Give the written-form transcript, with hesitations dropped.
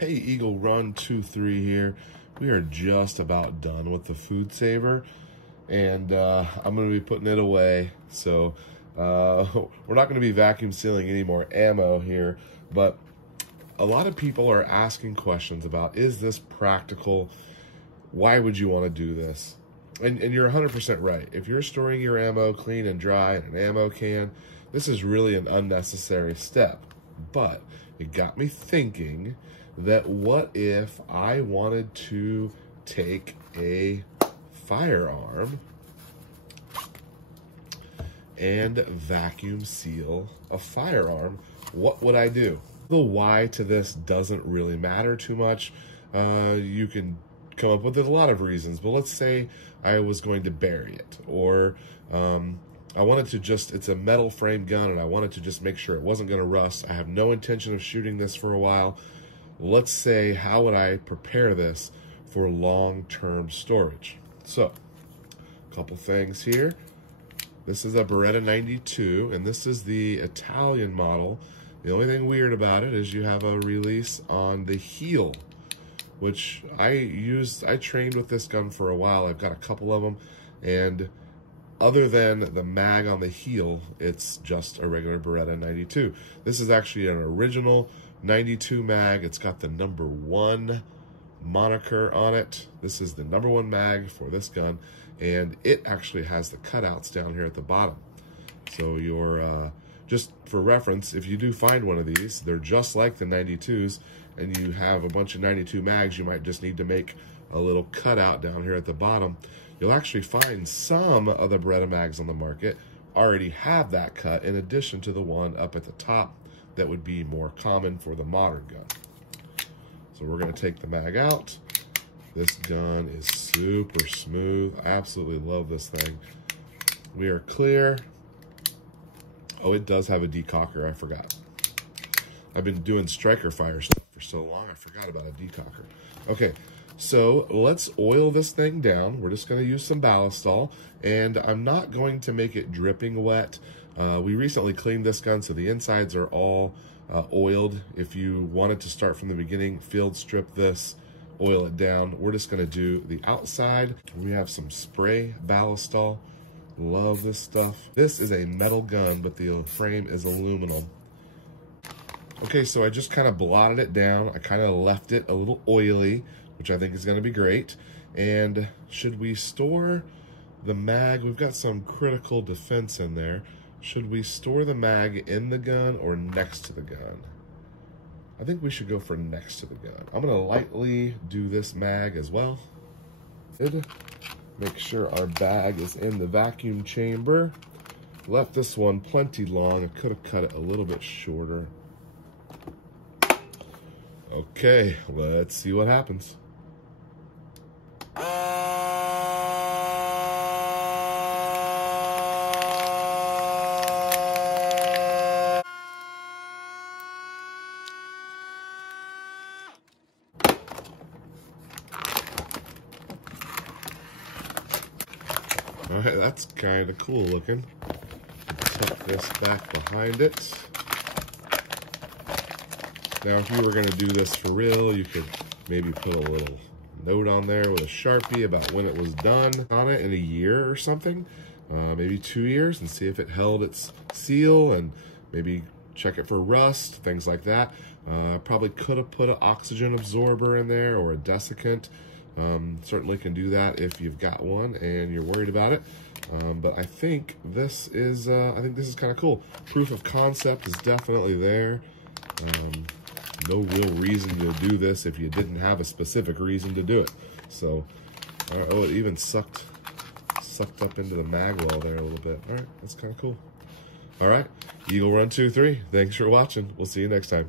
Hey, Eagle Run 2-3 here. We are just about done with the food saver, and I'm going to be putting it away. So we're not going to be vacuum sealing any more ammo here, but a lot of people are asking questions about, is this practical? Why would you want to do this? And you're 100% right. If you're storing your ammo clean and dry in an ammo can, this is really an unnecessary step. But it got me thinking that what if I wanted to take a firearm and vacuum seal a firearm? What would I do? The why to this doesn't really matter too much. You can come up with a lot of reasons, but let's say I was going to bury it, or I wanted to just, it's a metal frame gun and I wanted to just make sure it wasn't going to rust. I have no intention of shooting this for a while. Let's say, how would I prepare this for long-term storage? So, a couple things here. This is a Beretta 92, and this is the Italian model. The only thing weird about it is you have a release on the heel, which I trained with this gun for a while. I've got a couple of them, and other than the mag on the heel, it's just a regular Beretta 92. This is actually an original 92 mag. It's got the #1 moniker on it. This is the #1 mag for this gun, and it actually has the cutouts down here at the bottom. So you're just for reference, if you do find one of these, they're just like the 92s, and you have a bunch of 92 mags, you might just need to make a little cutout down here at the bottom. You'll actually find some of the Beretta mags on the market already have that cut, in addition to the one up at the top that would be more common for the modern gun. So we're going to take the mag out. This gun is super smooth. I absolutely love this thing. We are clear. Oh, it does have a decocker. I forgot. I've been doing striker fire stuff for so long, I forgot about a decocker. Okay, so let's oil this thing down. We're just going to use some ballistol, and I'm not going to make it dripping wet. We recently cleaned this gun, so the insides are all oiled. If you wanted to start from the beginning, field strip this, oil it down. We're just going to do the outside. We have some spray ballistol. Love this stuff. This is a metal gun, but the frame is aluminum. Okay, so I just kind of blotted it down. I kind of left it a little oily, which I think is going to be great. And should we store the mag? We've got some critical defense in there. Should we store the mag in the gun or next to the gun? I think we should go for next to the gun. I'm going to lightly do this mag as well. Make sure our bag is in the vacuum chamber. Left this one plenty long. I could have cut it a little bit shorter. Okay, let's see what happens. All right, that's kind of cool looking. Tuck this back behind it. Now, if you were going to do this for real, you could maybe put a little note on there with a Sharpie about when it was done on it in a year or something, maybe 2 years, and see if it held its seal, and maybe check it for rust, things like that. Probably could have put an oxygen absorber in there or a desiccant. Certainly can do that if you've got one and you're worried about it. But I think this is kind of cool. Proof of concept is definitely there. No real reason you'll do this if you didn't have a specific reason to do it. So, oh, it even sucked up into the mag well there a little bit. All right, that's kind of cool. All right, Eagle Run 2-3. Thanks for watching. We'll see you next time.